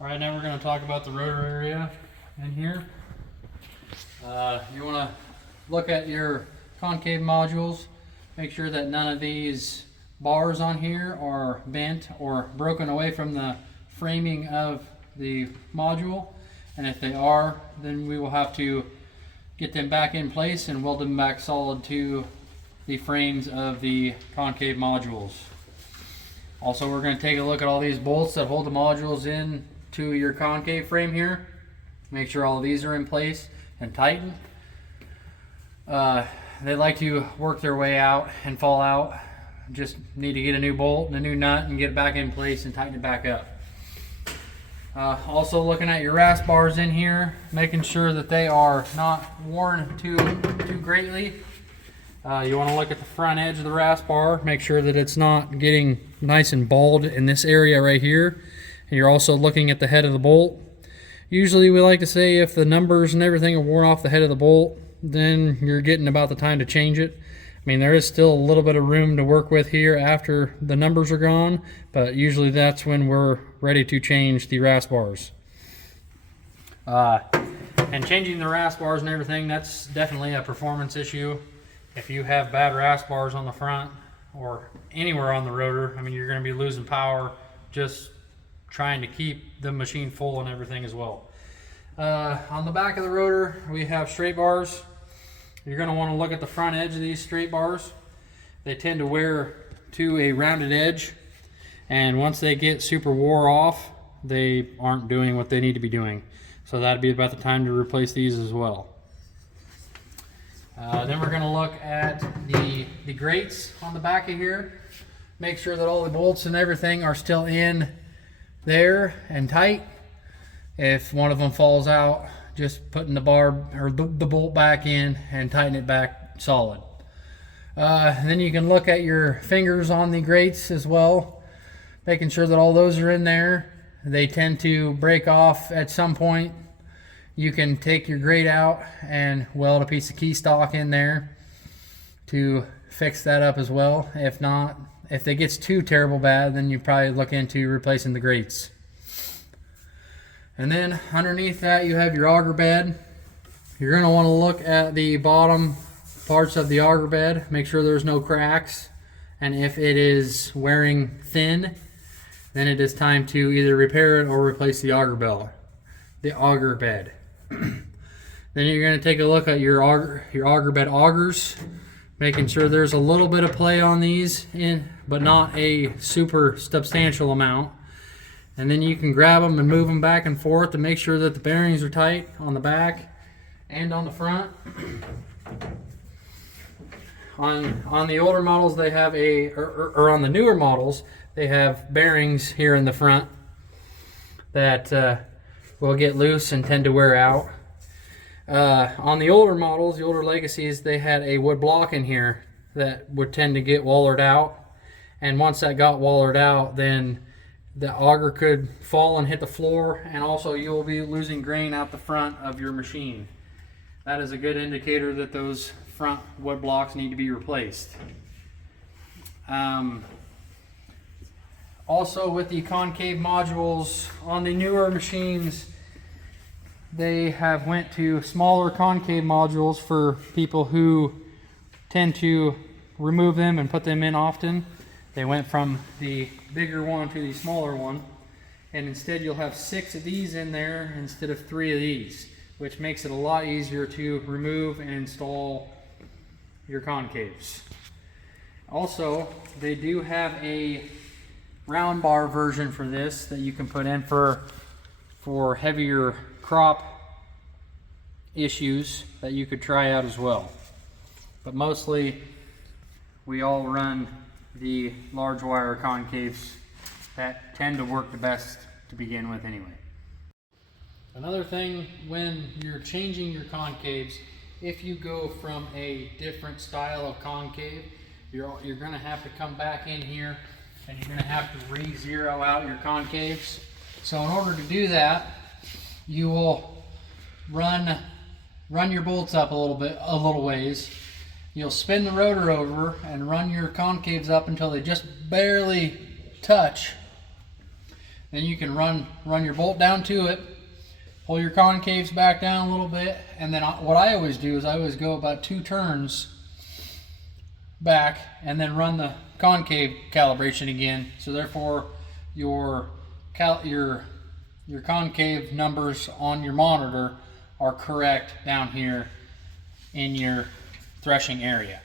All right, now we're going to talk about the rotor area in here. You want to look at your concave modules. Make sure that none of these bars on here are bent or broken away from the framing of the module. And if they are, then we will have to get them back in place and weld them back solid to the frames of the concave modules. Also, we're going to take a look at all these bolts that hold the modules in to your concave frame here. Make sure all of these are in place and tighten. They like to work their way out and fall out. Just need to get a new bolt and a new nut and get it back in place and tighten it back up. Also looking at your rasp bars in here, making sure that they are not worn too greatly. You want to look at the front edge of the rasp bar, make sure that it's not getting nice and bald in this area right here. And you're also looking at the head of the bolt. Usually we like to say if the numbers and everything are worn off the head of the bolt, then you're getting about the time to change it. I mean, there is still a little bit of room to work with here after the numbers are gone, but usually that's when we're ready to change the rasp bars. And changing the rasp bars and everything, that's definitely a performance issue. If you have bad rasp bars on the front or anywhere on the rotor, I mean, you're going to be losing power just trying to keep the machine full and everything as well. On the back of the rotor, we have straight bars. You're going to want to look at the front edge of these straight bars. They tend to wear to a rounded edge, and once they get super wore off, they aren't doing what they need to be doing. So that'd be about the time to replace these as well. Then we're going to look at the grates on the back of here. Make sure that all the bolts and everything are still in there and tight. If one of them falls out, just putting the bar or the bolt back in and tighten it back solid. Then you can look at your fingers on the grates as well, making sure that all those are in there. They tend to break off at some point. You can take your grate out and weld a piece of key stock in there to fix that up as well. If not, if it gets too terrible bad, then you probably look into replacing the grates. And then underneath that you have your auger bed. You're going to want to look at the bottom parts of the auger bed, make sure there's no cracks, and if it is wearing thin, then it is time to either repair it or replace the auger bed. Then you're going to take a look at your auger bed augers, making sure there's a little bit of play on these, but not a super substantial amount. And then you can grab them and move them back and forth to make sure that the bearings are tight on the back and on the front. On the older models, they have or on the newer models, they have bearings here in the front that will get loose and tend to wear out. On the older models, the older Legacies, they had a wood block in here that would tend to get wallered out. And once that got wallered out, then the auger could fall and hit the floor, and also you will be losing grain out the front of your machine. That is a good indicator that those front wood blocks need to be replaced. Also with the concave modules on the newer machines, they have went to smaller concave modules for people who tend to remove them and put them in often. They went from the bigger one to the smaller one, and instead you'll have 6 of these in there instead of 3 of these, which makes it a lot easier to remove and install your concaves. Also, they do have a round bar version for this that you can put in for heavier crop issues that you could try out as well. But mostly we all run the large wire concaves that tend to work the best to begin with anyway. Another thing, when you're changing your concaves, if you go from a different style of concave, you're going to have to come back in here and you're going to have to re-zero out your concaves. So in order to do that, you will run your bolts up a little ways. You'll spin the rotor over and run your concaves up until they just barely touch. Then you can run your bolt down to it, pull your concaves back down a little bit, and then what I always do is I always go about 2 turns back and then run the concave calibration again. So therefore your concave numbers on your monitor are correct down here in your threshing area.